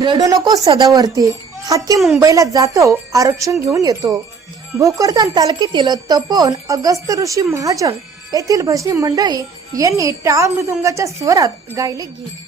रडू नको सदावरती. हत्ती मुंबईला जातो आरक्षण घेऊन येतो. भोकरदान तालुक्यातील तपोन अगस्त ऋषी महाजन येथील भजनी मंडळी यांनी टाळ मृदुंगाच्या स्वरात गायले गीत.